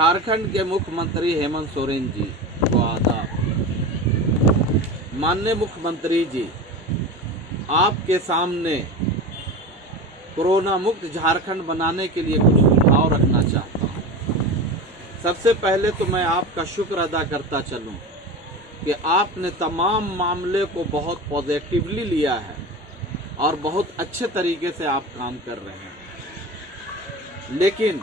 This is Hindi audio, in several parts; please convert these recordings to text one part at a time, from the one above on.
झारखंड के मुख्यमंत्री हेमंत सोरेन जी को आदाब। माननीय मुख्यमंत्री जी, आपके सामने कोरोना मुक्त झारखंड बनाने के लिए कुछ सुझाव रखना चाहता हूँ। सबसे पहले तो मैं आपका शुक्र अदा करता चलूँ कि आपने तमाम मामले को बहुत पॉजिटिवली लिया है और बहुत अच्छे तरीके से आप काम कर रहे हैं। लेकिन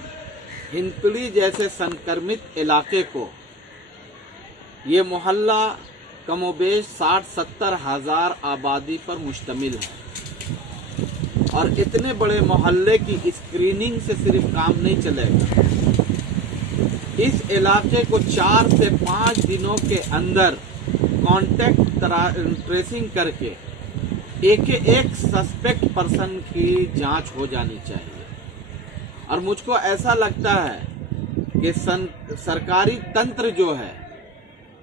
हिंदपीढ़ी जैसे संक्रमित इलाके को, ये मोहल्ला कमोबेश 60-70 हज़ार आबादी पर मुश्तमिल है और इतने बड़े मोहल्ले की स्क्रीनिंग से सिर्फ काम नहीं चलेगा। इस इलाके को 4 से 5 दिनों के अंदर कॉन्टैक्ट ट्रेसिंग करके एक सस्पेक्ट पर्सन की जांच हो जानी चाहिए। और मुझको ऐसा लगता है कि सरकारी तंत्र जो है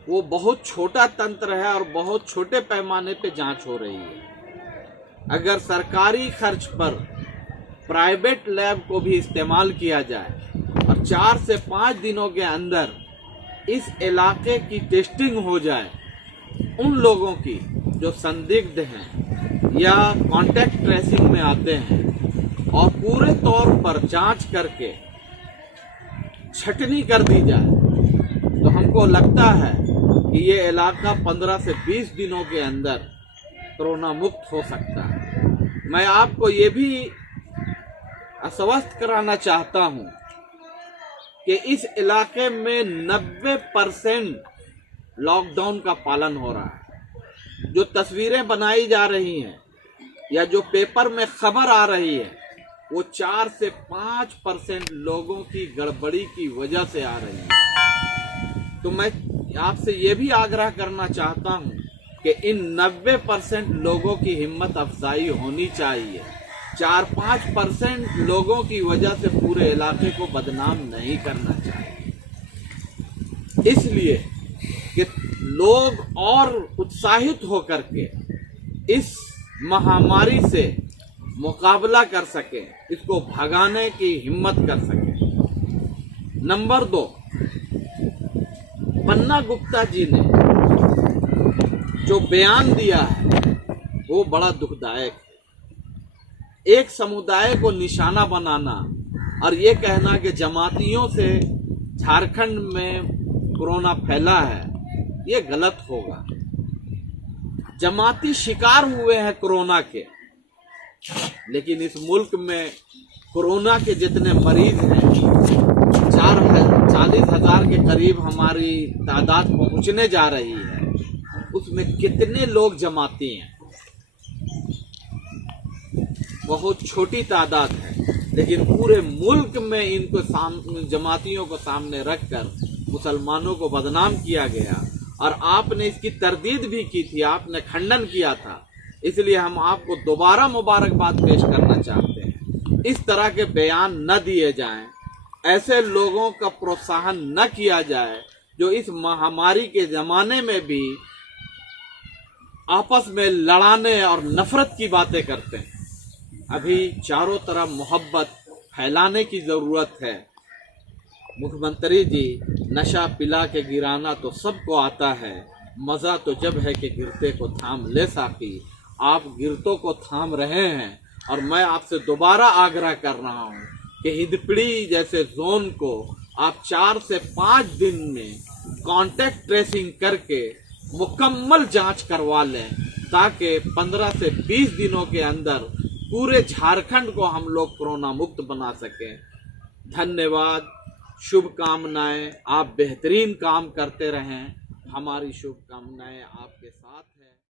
वो बहुत छोटा तंत्र है और बहुत छोटे पैमाने पे जांच हो रही है। अगर सरकारी खर्च पर प्राइवेट लैब को भी इस्तेमाल किया जाए और 4 से 5 दिनों के अंदर इस इलाके की टेस्टिंग हो जाए, उन लोगों की जो संदिग्ध हैं या कॉन्टैक्ट ट्रेसिंग में आते हैं, और पूरे तौर पर जांच करके छटनी कर दी जाए, तो हमको लगता है कि ये इलाका 15 से 20 दिनों के अंदर कोरोना मुक्त हो सकता है। मैं आपको ये भी आश्वस्त कराना चाहता हूँ कि इस इलाके में 90% लॉकडाउन का पालन हो रहा है। जो तस्वीरें बनाई जा रही हैं या जो पेपर में खबर आ रही है, वो 4 से 5% लोगों की गड़बड़ी की वजह से आ रही है। तो मैं आपसे ये भी आग्रह करना चाहता हूँ कि इन 90% लोगों की हिम्मत अफजाई होनी चाहिए। 4-5% लोगों की वजह से पूरे इलाके को बदनाम नहीं करना चाहिए, इसलिए कि लोग और उत्साहित होकर के इस महामारी से मुकाबला कर सके, इसको भगाने की हिम्मत कर सके। नंबर 2, पन्ना गुप्ता जी ने जो बयान दिया है वो बड़ा दुखदायक है। एक समुदाय को निशाना बनाना और ये कहना कि जमातियों से झारखंड में कोरोना फैला है, ये गलत होगा। जमाती शिकार हुए हैं कोरोना के, लेकिन इस मुल्क में कोरोना के जितने मरीज हैं, 40,000 के करीब हमारी तादाद पहुंचने जा रही है, उसमें कितने लोग जमाती हैं? बहुत छोटी तादाद है। लेकिन पूरे मुल्क में इनको जमातियों को सामने रखकर मुसलमानों को बदनाम किया गया और आपने इसकी तरदीद भी की थी, आपने खंडन किया था। इसलिए हम आपको दोबारा मुबारकबाद पेश करना चाहते हैं। इस तरह के बयान न दिए जाएं, ऐसे लोगों का प्रोत्साहन न किया जाए जो इस महामारी के ज़माने में भी आपस में लड़ाने और नफरत की बातें करते हैं। अभी चारों तरफ मोहब्बत फैलाने की ज़रूरत है। मुख्यमंत्री जी, नशा पिला के गिराना तो सबको आता है, मज़ा तो जब है कि गिरते को थाम ले साकी। आप गिरतों को थाम रहे हैं और मैं आपसे दोबारा आग्रह कर रहा हूं कि हिंदपीढ़ी जैसे जोन को आप 4 से 5 दिन में कॉन्टैक्ट ट्रेसिंग करके मुकम्मल जांच करवा लें, ताकि 15 से 20 दिनों के अंदर पूरे झारखंड को हम लोग कोरोना मुक्त बना सकें। धन्यवाद, शुभकामनाएं। आप बेहतरीन काम करते रहें, हमारी शुभकामनाएं आपके साथ।